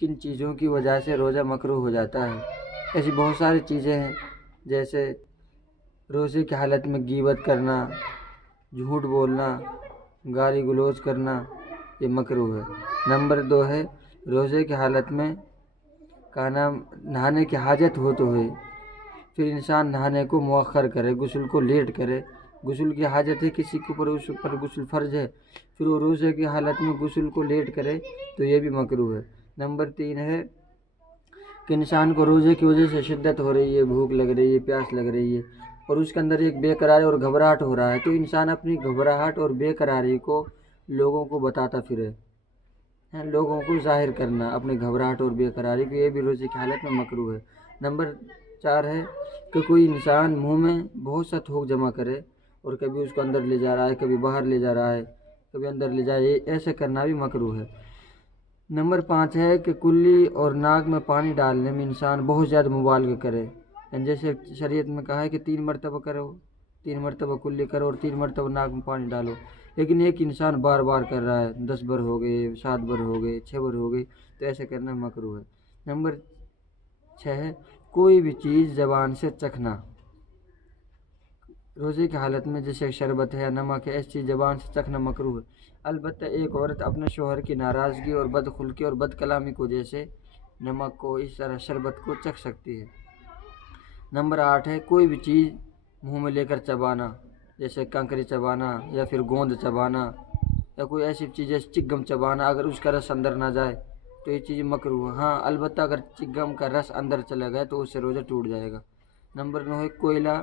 کن چیزوں کی وجہ سے روزہ مکروہ ہو جاتا ہے؟ ایسی بہت ساری چیزیں ہیں، جیسے روزے کی حالت میں غیبت کرنا، جھوٹ بولنا، گالی گلوچ کرنا، یہ مکروہ ہے۔ نمبر 2 ہے روزے کی حالت میں نہانے کی حاجت ہو تو ہوئے، پھر انسان نہانے کو مؤخر کرے، غسل کو لیٹ کرے۔ غسل کی حاجت ہے کسی کے اوپر، اس پر غسل فرض ہے، پھر وہ روزے کی حالت میں غسل کو لیٹ کرے تو یہ بھی مکروہ ہے۔ نمبر 3 ہے کہ انسان کو روزے کی وجہ سے شدت ہو رہی ہے، بھوک لگ رہی ہے، پیاس لگ رہی ہے، اور اس کے اندر ایک بے قراری اور گھبراہٹ ہو رہا ہے، تو انسان اپنی گھبراہٹ اور بے قراری کو لوگوں کو بتاتا پھرے، لوگوں کو ظاہر کرنا اپنی گھبراہٹ اور بے قراری کو، یہ بھی روزے کی حالت میں مکروہ ہے۔ نمبر 4 ہے کہ کوئی انسان منہ میں بہت سا تھوک جمع کرے اور کبھی اس کو اندر لے جا رہا ہے، کبھی باہر لے جا رہا ہے، کبھی اندر لے جائے، ایسے کرنا بھی مکروہ ہے۔ نمبر 5 ہے کہ کلی اور ناک میں پانی ڈالنے میں انسان بہت زیادہ مبالغہ کرے، جیسے شریعت میں کہا ہے کہ 3 مرتبہ کرو، 3 مرتبہ کلی کرو اور 3 مرتبہ ناک میں پانی ڈالو، لیکن ایک انسان بار بار کر رہا ہے، 10 بار ہو گئے، 7 بار ہو گئے، 6 بار ہو گئی، تو ایسے کرنا مکروہ ہے۔ نمبر 6 ہے کوئی بھی چیز زبان سے چکھنا، روزے کی حالت میں جیسے شربت ہے، نمک ہے، ایسی چیز زبان سے چکھنا مکروہ ہے۔ البتہ ایک عورت اپنے شوہر کی ناراضگی اور بدخلقی اور بد کلامی کی وجہ سے نمک کو، اس طرح شربت کو چکھ سکتی ہے۔ نمبر 8 ہے کوئی بھی چیز منہ میں لے کر چبانا، جیسے کنکری چبانا یا پھر گوند چبانا یا کوئی ایسی چیز جیسے چگم چبانا، اگر اس کا رس اندر نہ جائے تو یہ چیز مکروہ ہے۔ ہاں البتہ اگر چگم کا رس اندر چلا گیا تو اس سے روزہ ٹوٹ جائے گا۔ نمبر 9 ہے کوئلہ